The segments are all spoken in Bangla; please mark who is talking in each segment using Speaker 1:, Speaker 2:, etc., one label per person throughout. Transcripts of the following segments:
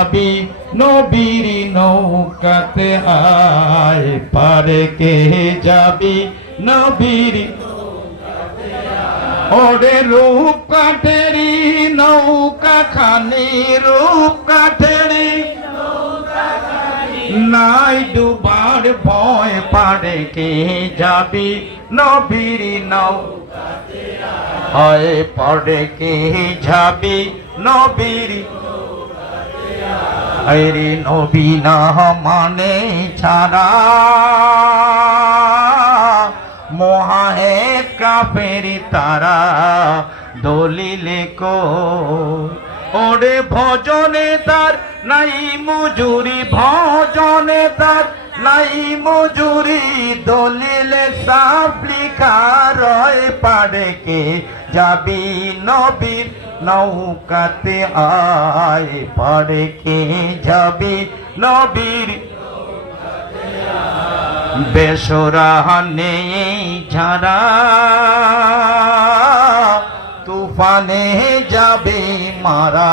Speaker 1: যাবি? নবীর নৌকাতে আয় পারে কে যাবি? নবীর ওরে রূপ কাঠেরি নৌকা খানি রূপ কাঠেরি নাই ডুবার ভয় পারে কে যাবি? নবীর নৌ হয় পড়ে কে যাবি? নবীর আরে নবী না মানে ছাড়া। মহাহে কাপের তারা দলিলে কো। ওরে ভজনে তার নাই মজুরি, ভজনে তার নাই মজুরি। দলিলে সাপ লিখা রয় পারে কে যাবি নবীর নৌকাতে আয় পারে কে যাবি নবীর? বেসরা নেই ঝাড়া তুফানে যাবে মারা,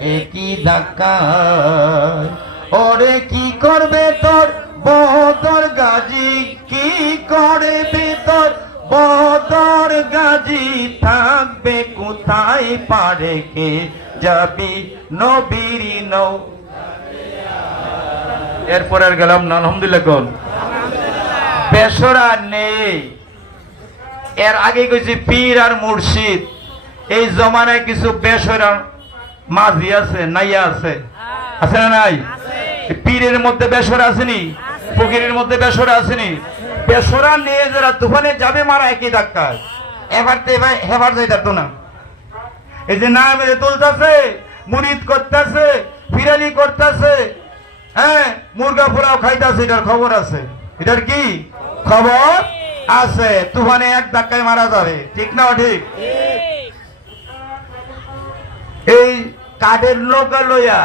Speaker 1: একই ধাক্কা ওরে কি করবে তোর বদর গাজী কি করবে তোর বদর গাজী থাকবে কোথায় পারে কে যাবি নবীর নৌ? এরপর আর গেলাম না আলহামদুলিল্লাহ কোন? বেসরা নেই। এর আগে কইছি পীর আর মুর্শিদ। এই জমানায় কিছু বেসরা মাঝি আছে নাইয়া আছে। আছে না নাই? পীরের মধ্যে বেসরা আসেনি ফকিরের মধ্যে বেসরা আসেনি বেসরা নিয়ে যারা তুফানে যাবে মারা একই ধাক্কায় এবার তো এবার হেবার যাই থাকতো না। এই যে নাম এদের তুলতেছে মুরিদ করতেছে ফিরালি করতেছে হ্যাঁ মুরগা পোলাও খাইতেছে, এটার খবর আছে। এটার কি? খবর আছে। তুফানে এক ধাক্কায় মারা যাবে। ঠিক না ঠিক? এই কাঠের নৌকা লইয়া,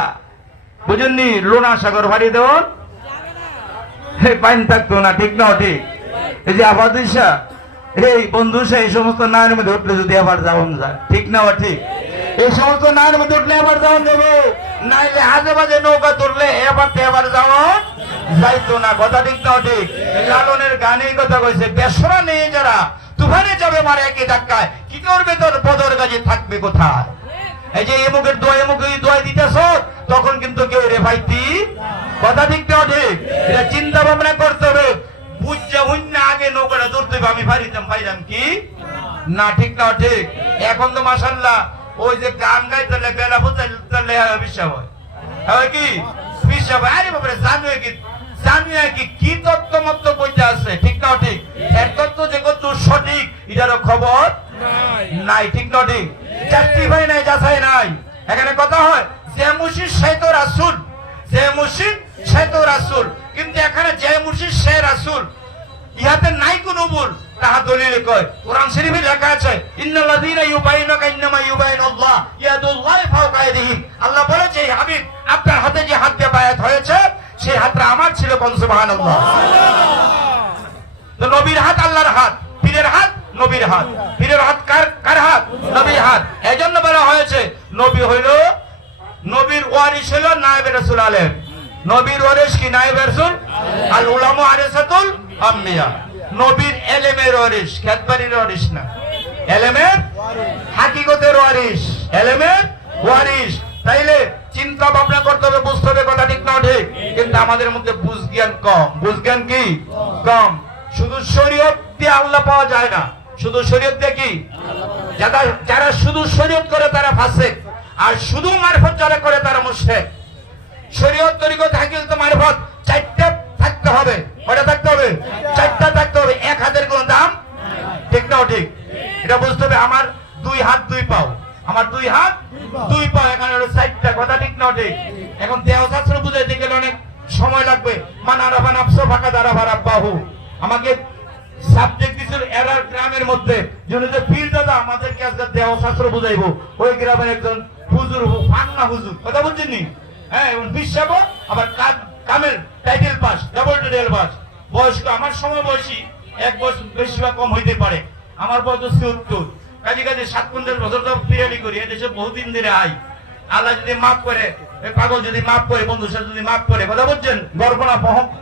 Speaker 1: বুঝেননি? লোনা সাগর ভাড়ি দেওয়ান এই পাইন থাকতো না, ঠিক না, ঠিক? এই যে আবার দিশা এই বন্ধু, সে এই সমস্ত নায়ের মধ্যে উঠলে যদি আবার যাওয়ান যায়, ঠিক না ঠিক? এই সমস্ত নায়ের মধ্যে উঠলে আবার যাওয়ান যাবে। নাইলে আজে বাজে নৌকা তুললে এবার তো এবার যাওয়ান যাইতো না, কথা ঠিক না ঠিক? লালনের গানেই কথা কইছে, বেসরা নেই যারা, তুফানে যাবে মারে একই ধাক্কায়, কি করবে তোর বদর গাজে, থাকবে কোথায়? এই যে এমুকের দোয়া এমুকে দোয়া দিতেছ, তখন কিন্তু কেউ রে ভাইতি কথা ঠিক না ঠিক? এটা চিন্তা ভাবনা করতে হবে। বুঝছে হুন্য আগে নৌকাটা ধরতে হবে। আমি পারিতাম পাইলাম কি? না, ঠিক না, ঠিক। এখন তো মাসাল্লাহ ওই যে গান গাইতে বেলা বুঝতে বিশ্বাস হয়। হয় কি? বিশ্বাস হয়। আরে বাবারে জানুয়ে কি জানুয়ে কি কি তত্ত্ব মত্ত কইতে আছে? ঠিক না, ঠিক? এর তত্ত্ব যে কত সঠিক, এটারও খবর নাই। ঠিক না, ঠিক? ভাই নাই, যাচাই নাই। এখানে কথা হয়, যে মুর্শিদ, সে তো রাসুল। যে মুর্শিদ সে তো রাসুল। কিন্তু এখানে যে মুর্শিদ, সে রাসুল। ইহাতে নাই কোনো ভুল। তাহা দলিলে কয়, কোরআন শরীফে লেখা আছে, ইন্নাল্লাযীনা ইউবাইনুকা ইন্নামা ইউবাইনুল্লাহ ইয়াদুল্লাহি ফাওকা ইয়াদিহিম আল্লাহ বলেছে "হে হাবিব, আপনার হাতে যে হাত দিয়ে বায়াত হয়েছে সেই হাতটা আমার ছিল কোন সুবহানাল্লাহ। তো নবীর হাত আল্লাহর হাত, পীরের হাত নবীর হাত। পীরের হাত কার কার হাত? নবীর হাত। এজন্য বলা হয়েছে, নবী হইল, নবীর ওয়ারিস হইল নায়েব রাসূল আলেম। নবীর ওয়ারিস কি নায়েব রাসূল আল উলামা আরিসাতুল আম্বিয়া। নবীর এলেমের ওয়ারিস খেতবাড়ির ওয়ারিস না। এলেমের? হাকিকতের ওয়ারিস এলেমের? ওয়ারিস তাইলে চিন্তা ভাবনা করতে হবে বুঝতে হবে কথা ঠিক না ঠিক। কিন্তু আমাদের মধ্যে বুঝ জ্ঞান কম। বুঝ জ্ঞান কি? কম। শুধু শরীয়ত দিয়ে আল্লাহ পাওয়া যায় না। শুধু শরীয়ত দিয়ে কি? যারা যারা শুধু শরীয়ত করে তারা ফাসেক। আর শুধু মারফত যারা করে তারা মুশরিক। শরীয়ত তরিকত হাকিল তো মারফত চারটা থাকতে হবে। কয়টা থাকতে হবে? চারটা থাকতে হবে। এক হাতের কোন দাম? ঠিক নাও ঠিক? এটা বুঝতে হবে আমার দুই হাত, দুই পাও। আমার দুই হাত, দুই পাও। এখানে হলো চারটা। কথা ঠিক নাও ঠিক? এখন দেহ শাস্ত্র বুঝাইতে গেলে অনেক সময় লাগবে। মান আরাফা নাফসো ফাঁকা দ্বারা ভাড়া বাহু আমাকে সাবজেক্ট দিছিল এরার গ্রামের মধ্যে। যিনি যে পীর দাদা, আমাদেরকে আজকে দেহ শাস্ত্র বুঝাইবো। ওই গ্রামের একজন হুজুর, ফান্না হুজুর। কথা বলছেন নি? হ্যাঁ এবং বিশ্বাব আমার সময় বয়সী, এক বছর বেশি বা কম হইতে পারে। আমার বয়স ছিয়াত্তর কাজে কাজে সাত পঞ্চাশ বছর তো করি এদেশে বহুদিন ধরে আই আল্লাহ যদি মাফ করে পাগল যদি মাফ করে, বন্ধু সাথে যদি মাফ করে, কথা বলছেন? গর্বনা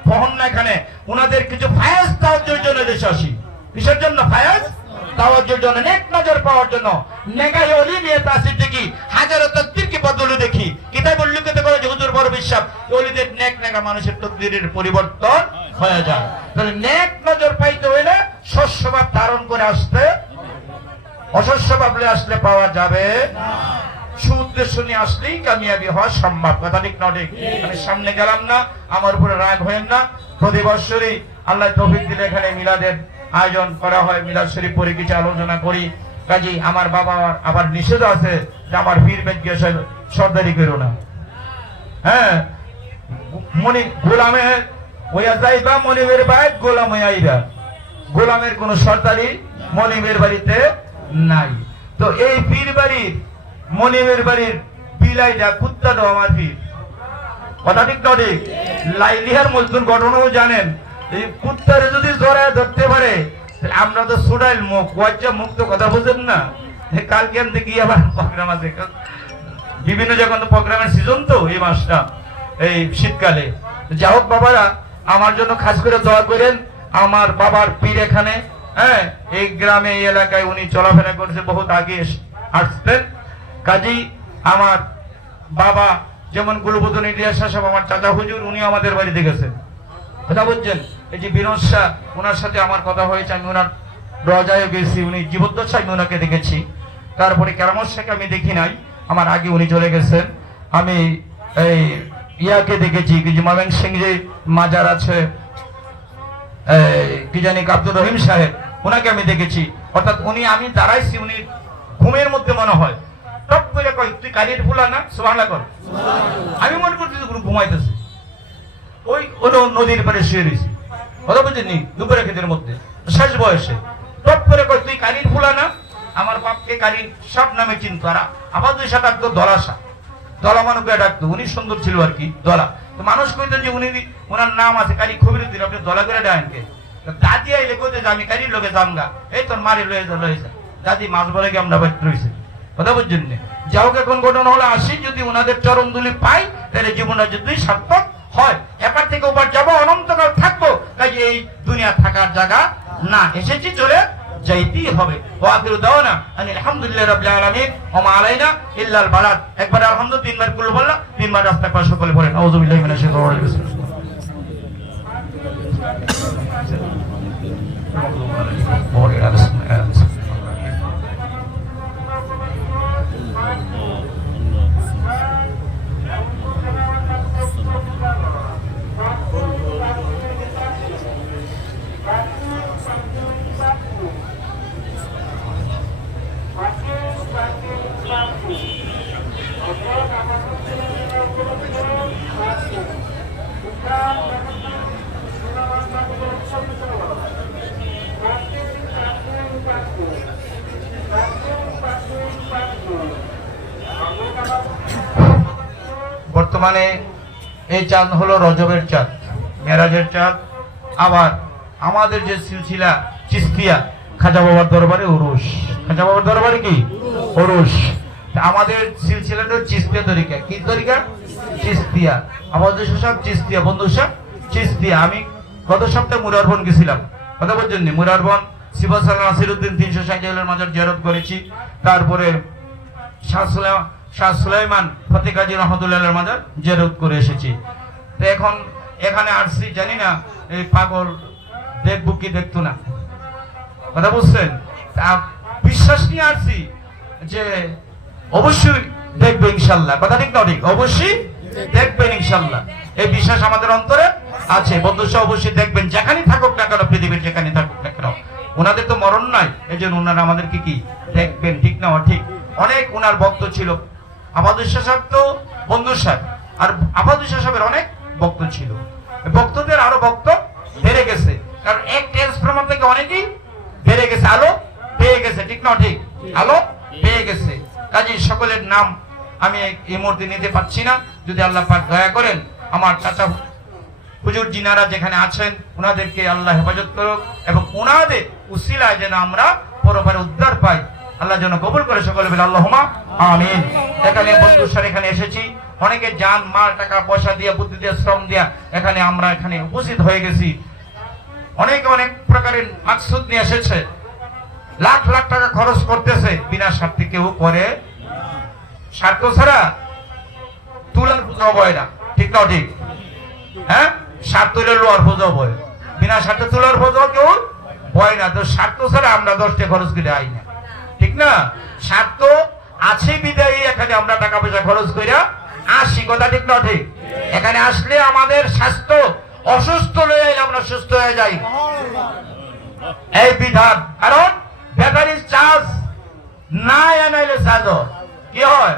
Speaker 1: বহন না এখানে। ওনাদের কিছু ফায়াজ তাওয়াজ্জুর জন্য দেশে আসি। কিসের জন্য ফায়াজ? তাওয়াজ্জুর জন্য, নেক নজর পাওয়ার জন্য নেগাই নিয়ে হাজারো কি দেখি? কিতাব করে যে, হুজুর বড় বিশ্বাস নেক নেগা মানুষের পরিবর্তন হয়ে যায়। তাহলে নেক নজর পাইতে হইলে শস্যভাব ধারণ করে আসতে অশস্য ভাবলে আসলে পাওয়া যাবে সুউদ্দেশ্য নিয়ে আসলেই কামিয়াবি হওয়া সম্ভব। কথা ঠিক না ঠিক? আমি সামনে গেলাম না, আমার উপরে রাগ হয়েন না। প্রতি বৎসরই আল্লাহ তৌফিক দিলে এখানে মিলাদের আয়োজন করা হয়, মিলাদ শরীফ পরে কিছু আলোচনা করি। কাজী, আমার বাবা আবার নিষেধ আছে যে আমার পীর বেদকে সর্দারি করো না। হ্যাঁ মনি গোলামে ওয়া যাইবা, মনিবের বাইত গোলাম হইয়া গোলামের কোন সর্দারি মনিবের বাড়িতে নাই। তো এই পীর বাড়ির, মনিবের বাড়ির বিলাইটা কুত্তাটা আমার পীর। কথা ঠিক না ঠিক? লাইলিহার মজদুর ঘটনাও জানেন। এই কুত্তারে যদি জড়ায় ধরতে পারে আমরা তো সুডাইল মুখ ওয়াজ্জা মুখ তো কথা বুঝেন না। কালকে আনতে গিয়ে আবার প্রোগ্রাম আছে। বিভিন্ন যখন প্রোগ্রামের সিজন তো এই মাসটা, এই শীতকালে। যা হোক বাবারা, আমার জন্য খাস করে দোয়া করেন, আমার বাবার পীর এখানে হ্যাঁ এই গ্রামে, এই এলাকায় উনি চলাফেরা করছে, বহুত আগে আসতেন কাজী আমার বাবা যেমন গুলবুদন ইলিয়াস সাহেব, আমার চাচা হুজুর উনি আমাদের বাড়িতে গেছেন। কথা বলছেন এই যে বিনোদ শাহ ওনার সাথে আমার কথা হয়েছে আমি ওনার রজায় গেছি উনি জীবদ্দশায় আমি ওনাকে দেখেছি। তারপরে কেরামত শাহকে আমি দেখি নাই আমার আগে উনি চলে গেছেন। আমি এই ইয়াকে দেখেছি কি যে সিং যে মাজার আছে কি জানি আব্দুর রহিম সাহেব ওনাকে আমি দেখেছি। অর্থাৎ উনি আমি দাঁড়াইছি উনি ঘুমের মধ্যে মনে হয়। টপ করে কয় তুই কালির ফুলা না? সুবহানাল্লাহ কর। আমি মনে করছি ঘুমাইতেছে। ওই ওটা নদীর পারে শুয়ে রয়েছি। কথা বুঝেননি দুপুরে খেতের মধ্যে। শেষ বয়সে। টপ করে কয়, তুই কালির ফুলা না? আমার বাপকে কালি সব নামে চিনত। আর আবার দুই সাথে ডাকতো দলাসা দলা মানুষকে ডাকতো? উনি সুন্দর ছিল আর কি, দলা। তো মানুষ কইতেন যে উনি ওনার নাম আছে কালি খবির দিন আপনি দলা করে ডাকেনকে দাদি আইলে কইতে যে আমি কালির লোকে জামগা। এই তোর মারি লয়ে যা লয়ে যা। দাদি মাছ বলে কি আমরা বাইতে রয়েছে? কথা বুঝছেন যাও এখন ঘটনা হলে আসি যদি ওনাদের চরম দুলি পাই, তাহলে জীবনটা যদি সার্থক হয়। এপার থেকে ওপার যাব, অনন্তকাল থাকব। তাই এই দুনিয়া থাকার জায়গা না। এসেছি চলে যাইতেই হবে। ওয়াকিরু দাওয়ানা আনি আলহামদুলিল্লাহ রাব্বিল আলামিন। ওয়া মা আলাইনা ইল্লাল বালাদ। একবার আলহামদুলিল্লাহ, তিনবার কুল বললাম, তিনবার রাস্তা পাশ সকলে বলেন বর্তমানে এই চাঁদ হলো রজবের চাঁদ, মেরাজের চাঁদ। আবার আমাদের যে সিলসিলা চিস্তিয়া, খাজা বাবার দরবারে উরুস খাজা বাবার দরবারে কি? উরুস তা আমাদের সিলসিলাটা চিস্তিয়া তরিকা। কি তরিকা? চিস্তিয়া। আমাদের সব চিস্তিয়া, বন্ধু সব চিস্তিয়া। আমি গত সপ্তাহে মুরারবন গেছিলাম। কথা বলছেন মুরারবন শিবাসাল নাসিরুদ্দিন তিনশো সাইকেলের মাজার জিয়ারত করেছি। তারপরে শাহ সুলাই- শাহ সুলাইমান ফতে কাজী রহমতুল্লাহ মাজার জেরত করে এসেছি। তো এখন এখানে আসছি, জানি না, এই পাগল দেখব কি দেখতো না। কথা বুঝছেন? বিশ্বাস নিয়ে আসছি যে অবশ্যই দেখবে ইনশাল্লাহ। কথা ঠিক না ঠিক? অবশ্যই দেখবেন ইনশাল্লাহ। এই বিশ্বাস আমাদের অন্তরে আছে। বন্ধু অবশ্যই দেখবেন যেখানে থাকুক না কেন, পৃথিবীর যেখানে থাকুক না কেন। ওনাদের তো মরণ নাই এই জন্য ওনারা আমাদেরকে কি দেখবেন, ঠিক না ঠিক? অনেক ওনার ভক্ত ছিল। আবাদুর সাহেব তো সাহেব। আর সাহেবের অনেক ছিল। আরও বেড়ে গেছে। কারণ এক বেড়ে গেছে। আলো পেয়ে গেছে, ঠিক ঠিক? আলো পেয়ে গেছে। কাজে সকলের নাম আমি এই মুহূর্তে নিতে পারছি না। যদি আল্লাহ পাক দয়া করেন, আমার চাচা হুজুর জিনারা যেখানে আছেন ওনাদেরকে আল্লাহ হেফাজত করুক এবং ওনাদের উসিলায় যেন আমরা পরপারে উদ্ধার পাই। আল্লাহ যেন কবুল করে সকলে বলে আল্লাহমা আমিন। এখানে বন্ধু স্যার, এখানে এসেছি। অনেকে যান, মাল, টাকা, পয়সা দিয়ে, বুদ্ধি দিয়ে, শ্রম দিয়া, এখানে আমরা এখানে উপস্থিত হয়ে গেছি। অনেকে, অনেক প্রকারের মাকসুদ নিয়ে এসেছে। লাখ লাখ টাকা খরচ করতেছে, বিনা স্বার্থে কেউ করে স্বার্থ ছাড়া তুলার পূজা বয় না। ঠিক না ঠিক? হ্যাঁ? স্বার্থ হইলে লোয়ার পূজা বয়। বিনা স্বার্থে তুলার পূজা কেউ বয় না। তো স্বার্থ ছাড়া আমরা দশটা খরচ করে আই না। ঠিক না? স্বার্থ আছে বিদায়ী, এখানে আমরা টাকা পয়সা খরচ কইরা আসি। কথা ঠিক না ঠিক? এখানে আসলে আমাদের স্বাস্থ্য অসুস্থ হয়ে আমরা সুস্থ হয়ে যাই। এই বিধান। কারণ ব্যাটারির চার্জ না এনাইলে চার্জ কি হয়?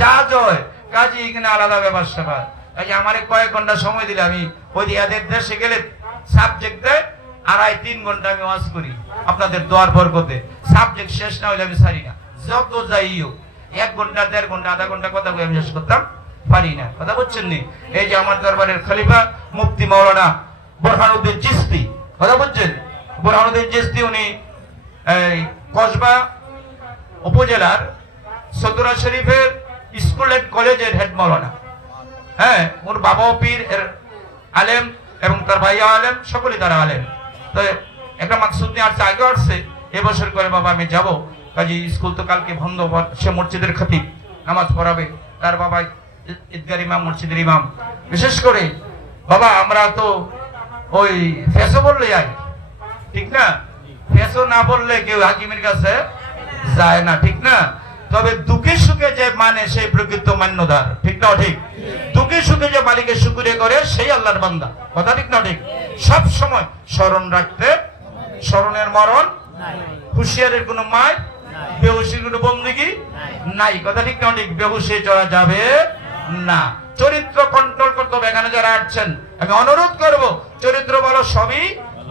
Speaker 1: চার্জ হয়। কাজে এখানে আলাদা ব্যাপার স্যাপার। কাজে আমার কয়েক ঘণ্টা সময় দিলে আমি ওই যে দেশে গেলে সাবজেক্ট আড়াই, তিন ঘণ্টা আমি ওয়াজ করি। আপনাদের দোয়ার বরগতে সাবজেক্ট শেষ না হলে আমি সারি না। যত যাইও এক ঘণ্টা, দেড় ঘণ্টা, আধা ঘণ্টা কথা বলে আমি শেষ করতাম? পারি না। কথা বলছেন নি? এই যে আমার দরবারের খলিফা, মুফতি মৌলানা বোরহানুদ্দিন চিস্তি কথা বলছেন বোরহানুদ্দিন চিস্তি উনি এই কসবা উপজেলার সদুরা শরীফের স্কুল এন্ড কলেজের হেড মৌলানা হ্যাঁ ওর বাবাও পীর, এর আলেম এবং তার ভাইয়া আলেম, সকলেই তারা আলেম। তো একটা মাকসুদ নিয়ে আসছে আগে আসছে এবছর করে বাবা আমি যাব। কাজে স্কুল তো কালকে বন্ধ সে মসজিদের খতিব, নামাজ পড়াবে। তার বাবা ঈদ- ঈদগার ইমাম, মসজিদের ইমাম। বিশেষ করে বাবা, আমরা তো ওই ফেসো বললে যাই, ঠিক না? ফেসো না বললে কেউ হাকিমের কাছে যায় না, ঠিক না? তবে দুঃখে সুখে যে মানে সেই প্রকৃত মান্যদার ঠিক না ঠিক? দুঃখে সুখে যে মালিকের শুকুরে করে সেই আল্লাহর বান্দা। কথা ঠিক না ঠিক? সব সময় স্মরণ রাখতে স্মরণের মরণ হুঁশিয়ারের কোনো মায় বেহুশির কোনো বন্দিগি নাই। কথা ঠিক না ঠিক? বেহুশে চলা যাবে না। চরিত্র কন্ট্রোল করতে হবে। এখানে যারা আসছেন আমি অনুরোধ করব চরিত্র ভালো সবই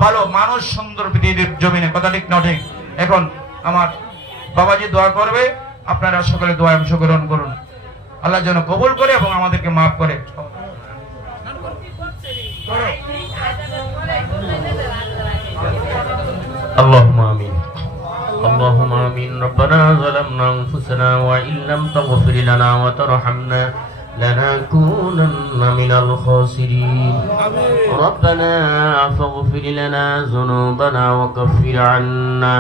Speaker 1: ভালো মানুষ সুন্দর পৃথিবীর জমিনে। কথা ঠিক না ঠিক? এখন আমার বাবাজি দোয়া করবে আপনারা সকলে দোয়া অংশগ্রহণ করুন আল্লাহ যেন কবুল করে এবং আমাদেরকে মাফ করে
Speaker 2: اللهم آمين اللهم آمين ربنا ظلمنا أنفسنا وإن لم تغفر لنا وترحمنا لنكونن من الخاسرين ربنا فاغفر لنا ذنوبنا وكفر عنا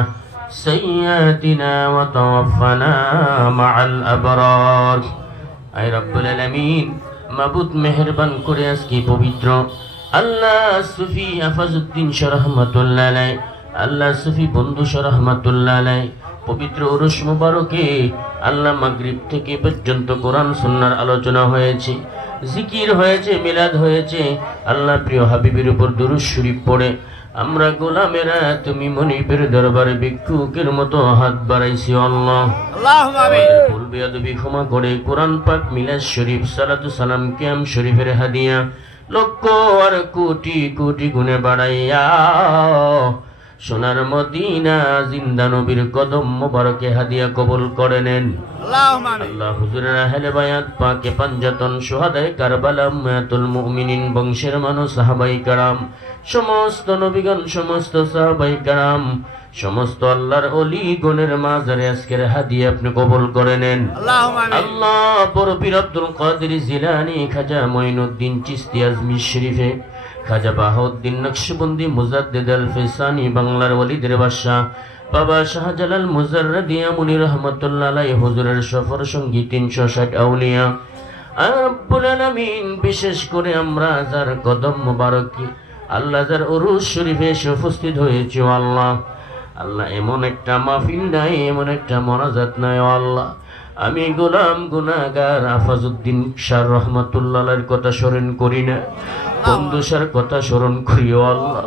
Speaker 2: سيئاتنا وتوفنا مع الأبرار আই রব্বুল আলামিন মাবুদ মেহেরবান করে আজকে পবিত্র আল্লাহ সুফি আফাজউদ্দিন শাহ রহমাতুল্লাহ আলাই আল্লাহ সুফি বন্ধু শাহ রহমাতুল্লাহ আলাই পবিত্র উরুস মুবারকে আল্লাহ মাগরিব থেকে পর্যন্ত কোরআন সুন্নার আলোচনা হয়েছে জিকির হয়েছে মিলাদ হয়েছে আল্লাহ প্রিয় হাবিবের উপর দুরুদ শরীফ পড়ে আমরা গোলামেরা তুমি মনিপের দরবারে ভিক্ষুকের মতো হাত বাড়াইছি ভুল বেয়াদবি ক্ষমা করে কোরআন পাক মিলাদ শরীফ সালাতু সালাম কিয়াম শরীফের হাদিয়া লক্ষ আর কোটি কোটি গুনে বাড়াইয়া সোনার মদিনা জিন্দা নবীর কদম মোবারকে হাদিয়া কবুল করে নেন। আল্লাহ হুজুরের আহলে বায়াত পাকে পাঞ্জাতন সোহাদায় কারবালা মায়াতুল মুমিনিন বংশের মানুষ সাহাবাই কারাম সমস্ত নবীগণ সমস্ত সাহাবাই কারাম সমস্ত আল্লাহর অলি গণের মাজারে আজকের হাদিয়া আপনি কবুল করে নেন। আল্লাহ বড় পীর আব্দুল কাদের জিলানি খাজা মঈনুদ্দিন চিস্তি আজমির শরীফে খাজা বাহাউদ্দিন নকশবন্দি মুজাদ্দিদ আল ফিসানি বাংলার ওলিদের বাদশাহ। বাবা শাহজালাল মুজাররাদিয়া মুনি রহমতুল্লাহ আলাই হুজুরের সফর সঙ্গী তিনশো ষাট আউলিয়া। রব্বুল আলামিন, বিশেষ করে আমরা যার কদম মুবারকি আল্লাহ যার উরুস শরীফে এসে উপস্থিত হয়েছে আল্লাহ। আল্লাহ এমন একটা মাহফিল নাই, এমন একটা মনাজাত নাই আল্লাহ। আমি গোলাম গুনাগার আফাজউদ্দিন শাহ রহমতুল্লাহের কথা স্মরণ করি না। বন্ধুসার কথা স্মরণ করি ও আল্লাহ।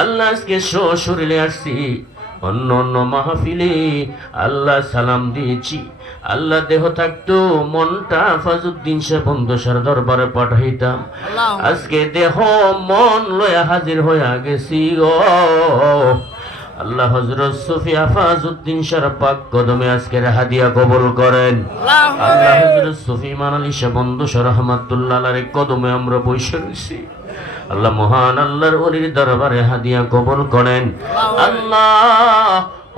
Speaker 2: আল্লাহ আজকে শরীরে আসছি। অন্য অন্য মাহফিলে আল্লাহ সালাম দিয়েছি। আল্লাহ দেহ থাকতো মনটা ফাজুদ্দিন সে বন্ধুসার দরবারে পাঠাইতাম। আজকে দেহ মন লয়া হাজির হয়ে গেছি ও আল্লাহ হজরত সুফি আফাজউদ্দিন শাহ পাক কদমে আজকের হাদিয়া কবুল করেন। আল্লাহ হজরত সুফি মানালি শাহ বন্ধু রহমাতুল্লাহ কদমে আমরা বসে রয়েছি। আল্লাহ মহান আল্লাহর অলির দরবারে হাদিয়া কবুল করেন। আল্লাহ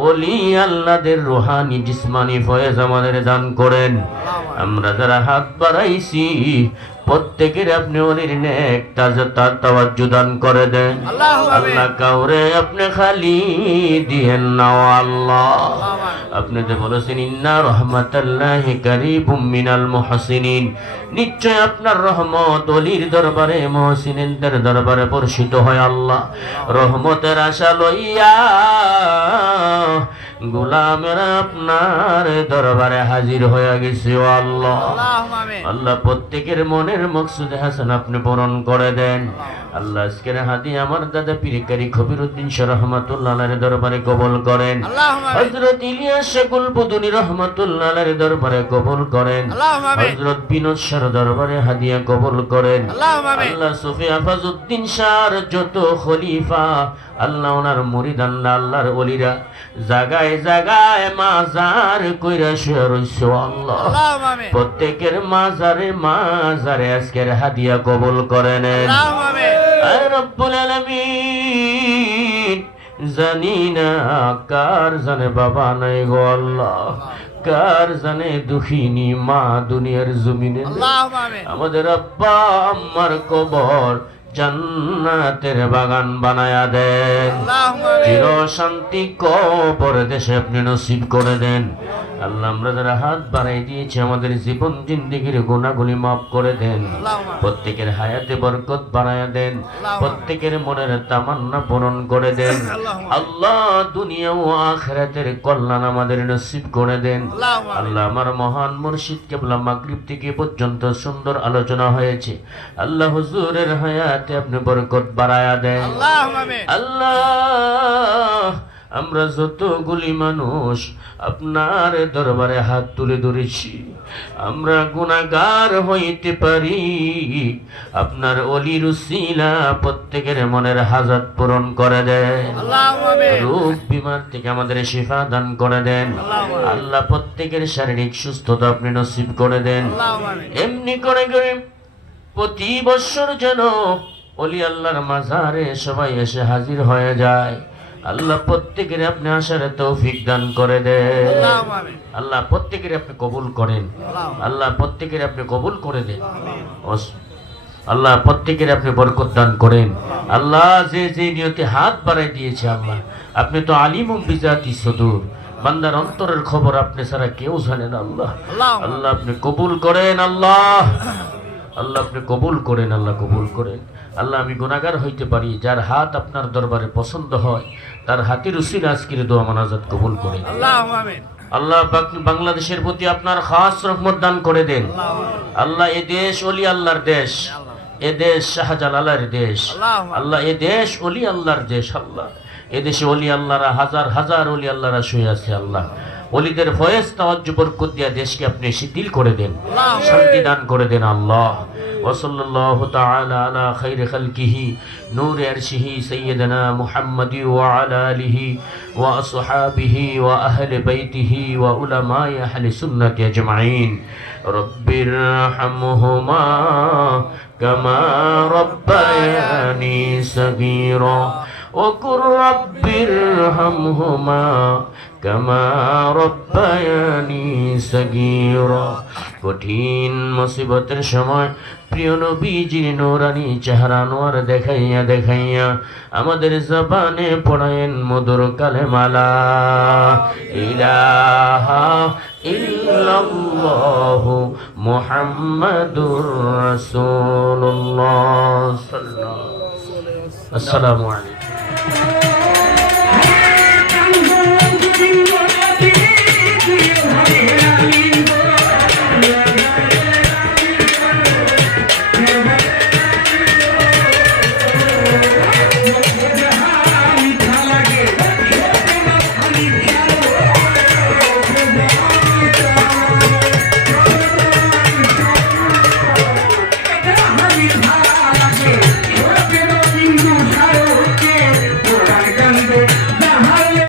Speaker 2: অলি আল্লাদের রোহানি জিসমানি ফয়েজ আমাদের দান করেন। আমরা যারা হাত বাড়াইছি প্রত্যেকের আপনি অলির নেক তাজা তার তাওয়াজ্জু দান করে দেন। আল্লাহ কাউরে আপনি খালি দিয়েন না আল্লাহ। আপনি তো বলেছেন ইন্না রহমাতাল্লাহি কারিবুম মিনাল মুহসিনিন। নিশ্চয় আপনার রহমত অলির দরবারে মহসিনদের দরবারে বর্ষিত হয় আল্লাহ। রহমতের আশা লইয়া গোলামেরা আপনার দরবারে হাজির হয়ে গেছে আল্লাহ। আল্লাহ প্রত্যেকের মনের মকসুদ হাসান আপনি পূরণ করে দেন। আল্লাহ আজকের হাদি আমার দাদা পিরিকারি খবির উদ্দিন শাহ রহমাতুল্লাহ দরবারে কবল করেন। হজরত ইলিয়াস শেকুল বুদুনি রহমাতুল্লাহ দরবারে কবল করেন। হজরত বিনোদ শাহ দরবারে হাদিয়া কবল করেন। আল্লাহ সুফি আফাজউদ্দিন শাহর যত খলিফা আল্লাহ ওনার মুরিদ আল্লাহ আল্লাহর অলিরা জাগায় জাগায় মাজার কইরা শুয়ে রইছে আল্লাহ। প্রত্যেকের মাজারে মাজারে আজকের হাদিয়া কবুল করে নেন। রব্বুল আলামিন জানি না কার জানে বাবা নাই গো আল্লাহ। কার জানে দুঃখিনী মা দুনিয়ার জমিনে। আমাদের আব্বা আম্মার কবর জান্নাতের বাগান বানায়া দেন। চির শান্তি কবর দেশে আপনি নসিব করে দেন। আল্লাহ আমরা যারা হাত বাড়াই দিয়েছি আমাদের জীবন জিন্দিগির গুণাগুলি মাফ করে দেন। প্রত্যেকের হায়াতে বরকত বাড়ায়া দেন। প্রত্যেকের মনের তামান্না পূরণ করে দেন। আল্লাহ দুনিয়া ও আখেরাতের কল্যাণ আমাদের নসিব করে দেন। আল্লাহ আমার মহান মুর্শিদ কেবলা মাগরিব থেকে পর্যন্ত সুন্দর আলোচনা হয়েছে। আল্লাহ হুজুরের হায়াতে আপনি বরকত বাড়ায়া দেন। আল্লাহ আমরা যতগুলি মানুষ আপনার দরবারে হাত তুলে ধরেছি আমরা গুণাগার হইতে পারি। আপনার অলি রুসিলা প্রত্যেকের মনের হাজাত পূরণ করে দেন। রোগ বিমার থেকে আমাদের শিফা দান করে দেন। আল্লাহ প্রত্যেকের শারীরিক সুস্থতা আপনি নসিব করে দেন। এমনি করে করে প্রতি বছর যেন অলি আল্লাহর মাঝারে সবাই এসে হাজির হয়ে যায়। আল্লাহ প্রত্যেকের আপনি আসার তৌফিক দান করে দেন। আল্লাহ প্রত্যেকের আপনি কবুল করেন। আল্লাহ প্রত্যেকের আপনি কবুল করে দেন। আল্লাহ প্রত্যেকের আপনি বরকত দান করেন। আল্লাহ যে যে নিয়তে হাত বাড়াই দিয়েছে আল্লাহ আপনি তো আলিম বিজাতি সদুর। বান্দার অন্তরের খবর আপনি ছাড়া কেউ জানেন আল্লাহ। আল্লাহ আপনি কবুল করেন আল্লাহ। আল্লাহ আপনি কবুল করেন আল্লাহ কবুল করেন। আল্লাহ আমি গুনাহগার হইতে পারি যার হাত আপনার দরবারে পছন্দ হয় তার হাতের উসিল আজকের দোয়া মানাজাত কবুল করেন আল্লাহ বাংলাদেশের প্রতি আপনার খাস রহমত দান করে দেন। আল্লাহ এ দেশ অলি আল্লাহর দেশ এ দেশ শাহজালালের দেশ আল্লাহ এ দেশ অলি আল্লাহর দেশ আল্লাহ। এ দেশে অলি আল্লাহরা হাজার হাজার অলি আল্লাহরা শুয়ে আছে আল্লাহ। অলিদের ফয়েজ তাওয়াজ্জু বরকত দিয়া দেশকে আপনি শিথিল করে দেন শান্তি দান করে দেন আল্লাহ وصلى الله تعالى على خير خلقه نور عرشه سيدنا محمد وعلى آله وأصحابه وأهل بيته وعلماء أهل سنة أجمعين رب ارحمهما كما ربياني صغيرا وقل رب ارحمهما كما ربياني صغيرا কঠিন মুসিবতের সময় প্রিয় নবীজির নোরানি চেহারা নোয়ার দেখাইয়া দেখাইয়া আমাদের জবানে পড়ায়েন মধুর কালে মালা ইলাহা ইল্লাল্লাহু মুহাম্মাদুর রাসূলুল্লাহ সাল্লাল্লাহু আসসালামু আলাইকুম